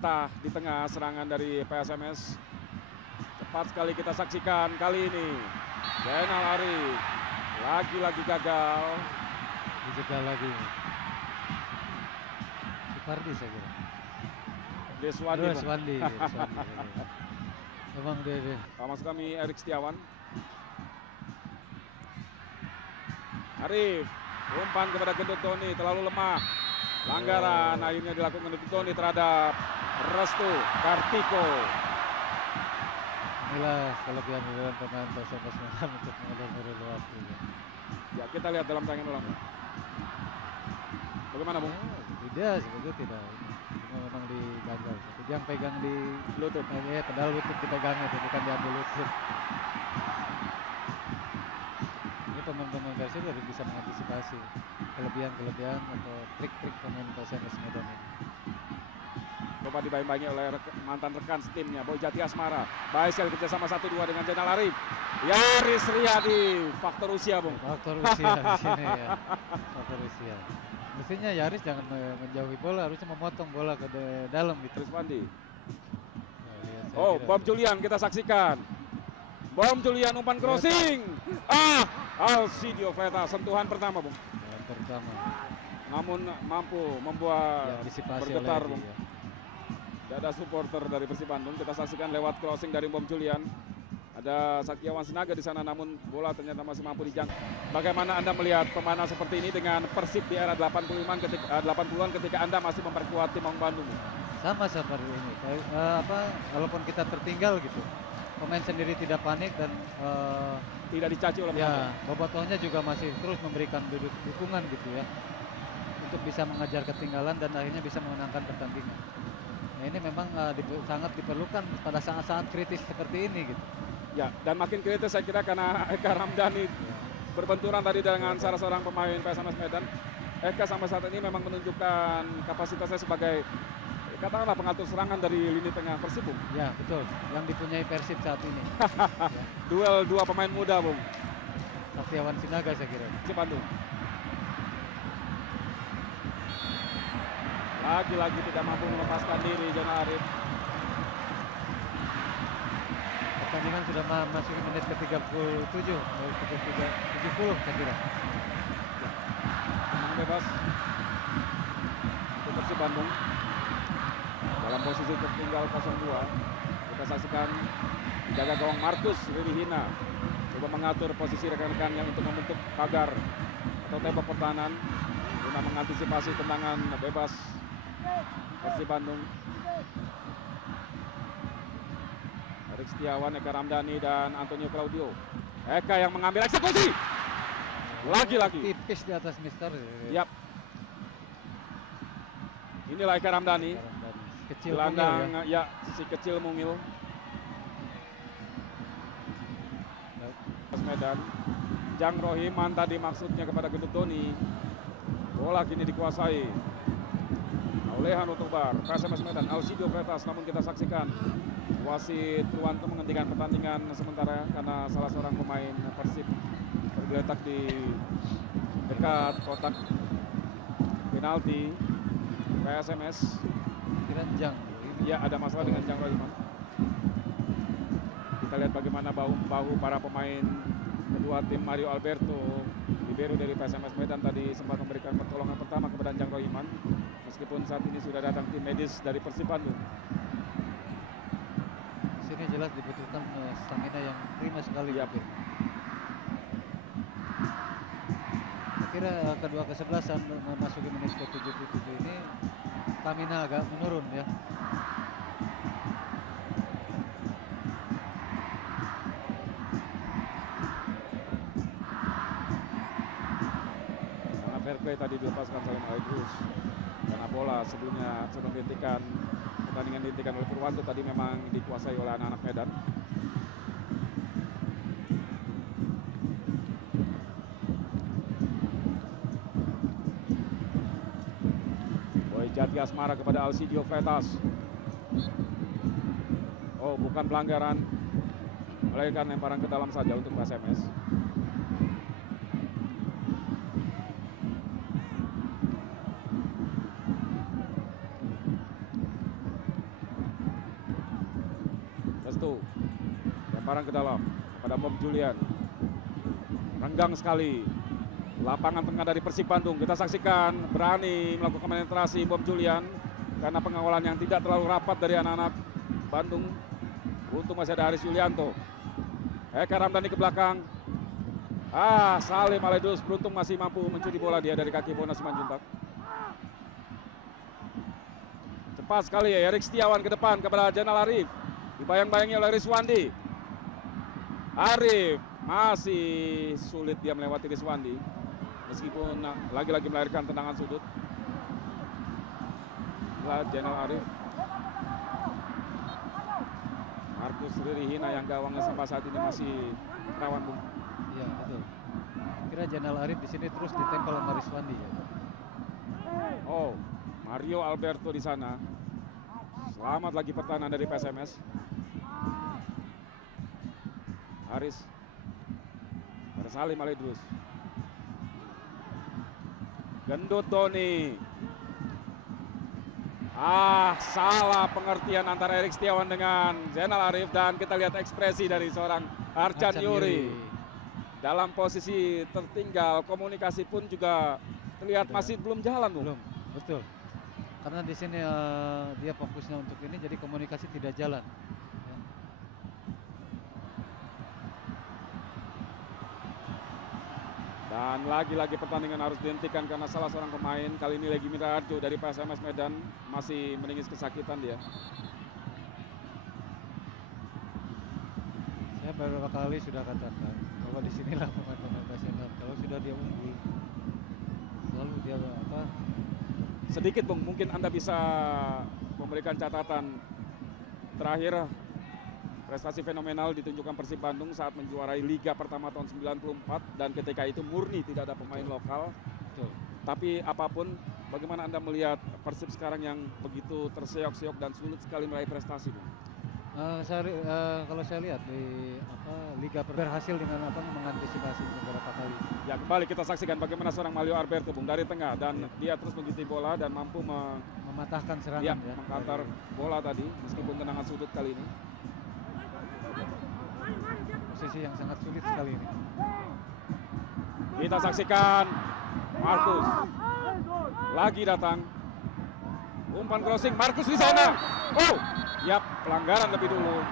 patah di tengah serangan dari PSMS. Cepat sekali kita saksikan kali ini. Zainal Arif lagi-lagi gagal. Dijegal lagi. Supardi saya kira. Deswandi. Deswandi. Emang dia. Maksud kami Erik Setiawan. Arif, umpan kepada Gendut Doni, terlalu lemah. Pelanggaran akhirnya dilakukan Gendut Doni terhadap Restu Kartiko. Inilah kelebihan dalam pemain PSMS Medan untuk mengalir waktu. Ya, kita lihat dalam tayangan ulang. Bagaimana, Bung? Tidak, sebetulnya tidak. Cuma memang digagal. Dia yang pegang di lutut. Pedal lutut dipegangnya, bukan diambil lutut. Ini pemain-pemain Persib harus bisa mengantisipasi kelebihan atau trik-trik pemain PSMS Medan ini. Coba dibayangi oleh mantan rekan setimnya, Boy Jati Asmara. Baik sekali kerjasama 1-2 dengan Zainal Arif. Yaris Riyadi, faktor usia, Bung. Faktor usia di sini ya. Faktor usia. Mestinya Yaris jangan menjauhi bola, harusnya memotong bola ke dalam gitu. Deswandi. Bom Julian kita saksikan. Bom Julian umpan crossing. Alcidio Fleta sentuhan pertama, Bung. Pertama. Namun mampu membuat bergetar, Bung. Ya. Ada supporter dari Persib Bandung, kita saksikan lewat crossing dari Bom Julian. Ada Sakiawan Sinaga di sana, namun bola ternyata masih mampu dijangkau. Bagaimana Anda melihat pemain seperti ini dengan Persib di era 80-an ketika Anda masih memperkuat tim Maung Bandung? Sama seperti ini. Walaupun kita tertinggal gitu, pemain sendiri tidak panik dan tidak dicaci oleh penonton. bobotohnya juga masih terus memberikan dukungan gitu ya, untuk bisa mengejar ketinggalan dan akhirnya bisa memenangkan pertandingan. Nah, ini memang sangat diperlukan pada saat-saat kritis seperti ini gitu. Ya, dan makin kritis saya kira karena Eka Ramdhani berbenturan tadi dengan salah seorang pemain PSMS Medan. Eka sampai saat ini memang menunjukkan kapasitasnya sebagai katakanlah pengatur serangan dari lini tengah Persib, Bung. Ya, betul. Yang dipunyai Persib saat ini. Duel dua pemain muda, Bung. Sakiawan Sinaga saya kira. Persib Bandung. Lagi-lagi tidak mampu melepaskan diri Zainal Arif. Pertandingan sudah masuk menit ke-37, 70 saya kira. Tenang bebas untuk Persib Bandung. Dalam posisi tertinggal 0-2. Kita saksikan jaga gawang Markus Ridihina coba mengatur posisi rekan-rekannya untuk membentuk pagar atau tembok pertahanan guna mengantisipasi tendangan bebas Persib Bandung. Erik Setiawan, Eka Ramdhani dan Antonio Claudio. Eka yang mengambil eksekusi. Lagi-lagi tipis di atas Mister. Yap. Inilah Eka Ramdhani. Kecil gelandang ya, si kecil mungil. Medan. Jang Rohiman tadi maksudnya kepada Gendut Doni. Bola kini dikuasai oleh Hanu Tobar. PSMS Medan, Alcidio Fretas, namun kita saksikan wasit Ruanto menghentikan pertandingan sementara karena salah seorang pemain Persib tergeletak di dekat kotak penalti PSMS. Jang. Ya, ada masalah dengan Jang Rohiman. Kita lihat bagaimana bahu para pemain kedua tim. Mario Alberto libero dari PSMS Medan tadi sempat memberikan pertolongan pertama kepada Jang Rohiman, meskipun saat ini sudah datang tim medis dari Persib Bandung. Di sini jelas dibutuhkan stamina yang prima sekali. Ya. Kira kedua kesebelasan memasuki menit ke-77 ini stamina agak menurun ya. Karena fair play tadi dilepaskan Salim Aidrus. Karena bola sebelumnya sebelum pertandingan dihentikan oleh Purwanto tadi memang dikuasai oleh anak-anak Medan. Jati Asmara kepada Alcidio Fretas. Oh, bukan pelanggaran, melainkan lemparan ke dalam saja untuk PSMS. Alberto. Lemparan ke dalam pada Bom Julian. Renggang sekali. Lapangan tengah dari Persib Bandung. Kita saksikan berani melakukan penetrasi Bom Julian. Karena pengawalan yang tidak terlalu rapat dari anak-anak Bandung. Untung masih ada Haris Yulianto. Eka Ramdhani ke belakang. Salim Aledus beruntung masih mampu mencuri bola dia dari kaki Bona Simanjuntak. Cepat sekali ya Erik Setiawan ke depan kepada Jainal Arif. Dibayang-bayangi oleh Rizwandi. Arif masih sulit dia melewati Rizwandi. Meskipun lagi-lagi melahirkan tendangan sudut. Jainal Arif. Markus Ririhina yang gawangnya sampai saat ini masih rawan, Bung. Iya, betul. Kira Jainal Arif di sini terus ditempel sama Rizwandi ya. Oh, Mario Alberto di sana. Selamat lagi pertahanan dari PSMS. Haris. Salim Aledrus. Gendut Doni. Salah pengertian antara Erik Setiawan dengan Jainal Arif dan kita lihat ekspresi dari seorang Arcan Yuri. Dalam posisi tertinggal, komunikasi pun juga terlihat masih belum jalan, Bung. Belum, betul. Karena di sini dia fokusnya untuk ini, jadi komunikasi tidak jalan. Dan lagi-lagi pertandingan harus dihentikan karena salah seorang pemain, kali ini Legi Mirarjo dari PSMS Medan, masih meningis kesakitan dia. Saya beberapa kali sudah katakan bahwa di sinilah pemain-pemain PSMS kalau sudah dia unggul, lalu dia Sedikit, Bung, mungkin Anda bisa memberikan catatan terakhir. Prestasi fenomenal ditunjukkan Persib Bandung saat menjuarai Liga pertama tahun 94 dan ketika itu murni tidak ada pemain lokal. Betul. Tapi apapun, bagaimana Anda melihat Persib sekarang yang begitu terseok-seok dan sulit sekali meraih prestasi, Bung? Kalau saya lihat di Liga berhasil dengan mengantisipasi beberapa kali. Ya, kembali kita saksikan bagaimana seorang Mario Alberto, Bung, dari tengah dan dia terus mengikuti bola dan mampu mematahkan serangan mengkantar bola tadi meskipun tendangan sudut kali ini. Posisi yang sangat sulit sekali ini. Kita saksikan Markus lagi datang. Umpan crossing Markus di sana. Pelanggaran lebih dulu.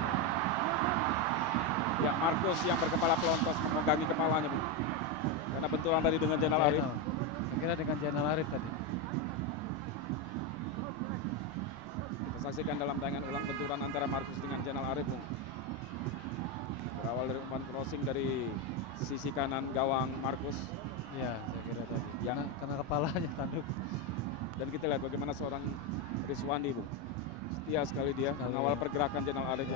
Ya, Markus yang berkepala pelontos memegangi kepalanya, Bu. Karena benturan tadi dengan Jainal Arif. Saya kira dengan Jainal Arif tadi. Kita saksikan dalam tayangan ulang benturan antara Markus dengan Jainal Arif, Bu. Berawal dari umpan crossing dari sisi kanan gawang Markus. Ya, saya kira tadi. Ya. Karena kepalanya tanduk. Dan kita lihat bagaimana seorang Rizwandi, Bu. Setia sekali dia mengawal pergerakan Jainal Arif.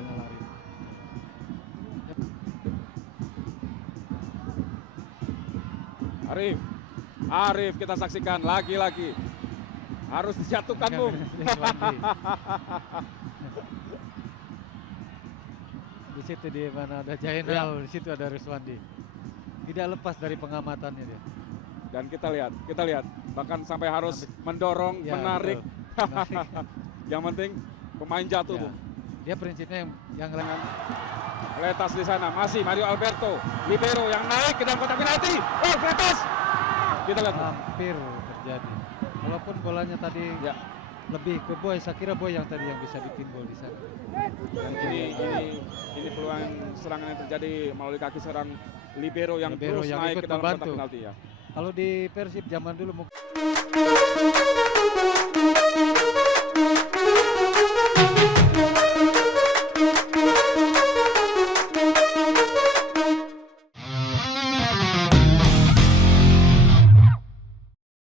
Arif kita saksikan lagi-lagi. Harus dijatuhkan, Bung. Di situ di mana ada Jainal, di situ ada Rizwandi. Tidak lepas dari pengamatannya dia. Dan kita lihat bahkan sampai harus mendorong, menarik. Yang penting pemain jatuh, Bung. Dia prinsipnya yang Letas di sana masih Mario Alberto, libero yang naik ke dalam kotak penalti. Letas. Kita lihat hampir terjadi. Walaupun bolanya tadi lebih ke Boy, saya kira Boy yang tadi yang bisa bikin gol di sana. Dan ini peluang serangan yang terjadi melalui kaki serang libero yang terus naik ke dalam kotak penalti ya. Kalau di Persib zaman dulu mungkin